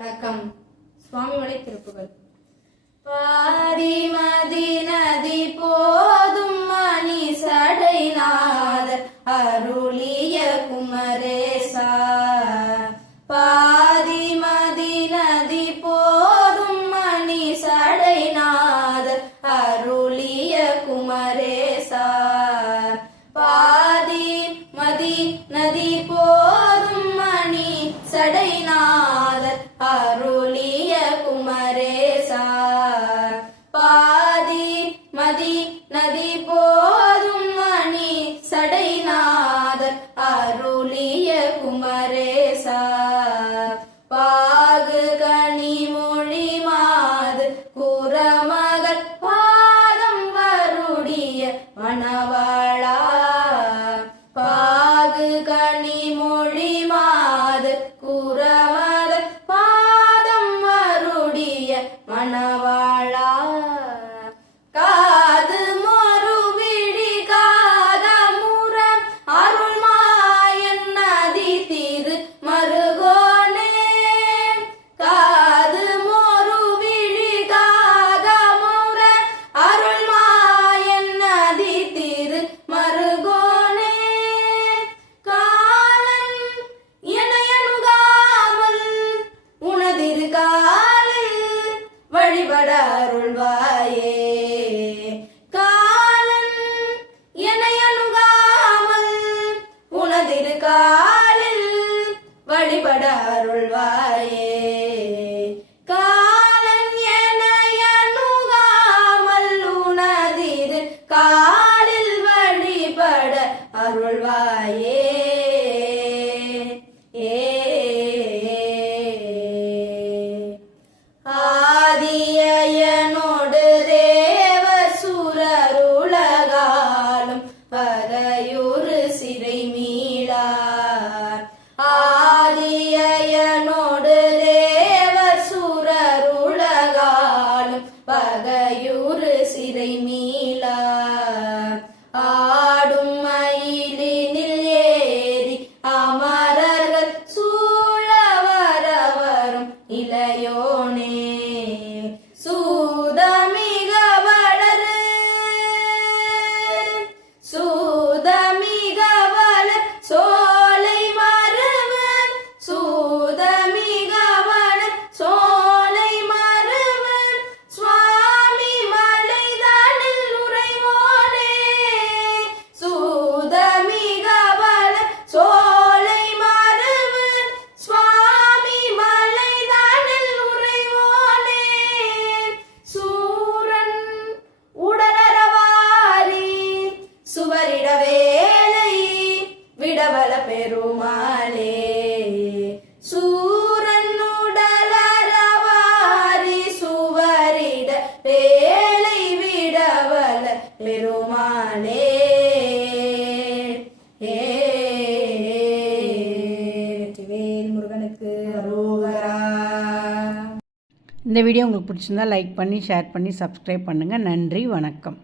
வணக்கம். சுவாமிமலை திருப்புகள். பாதிமதி நதி போதும் மணி சடைநாதர் அருளிய குமரேசா. பாதிமதி நதி போதும் மணி சடைநாதர் அருளிய குமரேசா. பாதி மதி நதி போதும் மணி சடைநாதர் அருளிய குமரேசா. பாதி மதி நதி போதும் மணி சடைநாதர் அருளிய குமரேசா. பாகு கனி மொழி மாது குரமகள் பாதம் வருடிய மணவாளா. பாகு கனி மொழி மாது குரமகள் பாதம் வருடிய மணவாளா. காது மறுவிழி காதமுற அருள்மாயன் நதி திரு மருகோனே. காது மறுவிழி காதமுற அருள்மாயன் நதி திரு மருகோனே. காலன் எனையணுகாமல் உனதிரு காலில் வழிபட அருள்வாயே. காலன் எனையணுகாமல் உனதிரு காலில் வழிபட அருள்வாயே. காலன் எனையணுகாமல் உனதிரு காலில் வழிபட அருள்வாயே. ஆதியனோடு தேவ சுரருலகாலும் பகையுறு சிறை மீளார். ஆதியனோடு தேவ சுரருலகாலும் பகையுறு சிறை மீளார். ஆடும் மயிலினில் ஏறி அமரர்கள் சூழ வரவரும் இளையோனே. சூதமிக வளரு சூதமிக வளர் சோலை மருவன். சூதமிக வளர் சோலை மருவன் சுவாமி மலைதானில் உறைவோனே. சூதமிக வளர் சோலை மருவன் சுவாமி மலைதானில் உறைவோனே. சூரன் உடலறவாரி சுவரிட வேலை விடவல பெருமாளே. சூரன் உடலறவாரி சுவரிட வேலை விடவல பெருமாளே. வெற்றிவேல் முருகனுக்கு அரோகரா. இந்த வீடியோ உங்களுக்கு பிடிச்சிருந்தா லைக் பண்ணி ஷேர் பண்ணி சப்ஸ்கிரைப் பண்ணுங்கள். நன்றி, வணக்கம்.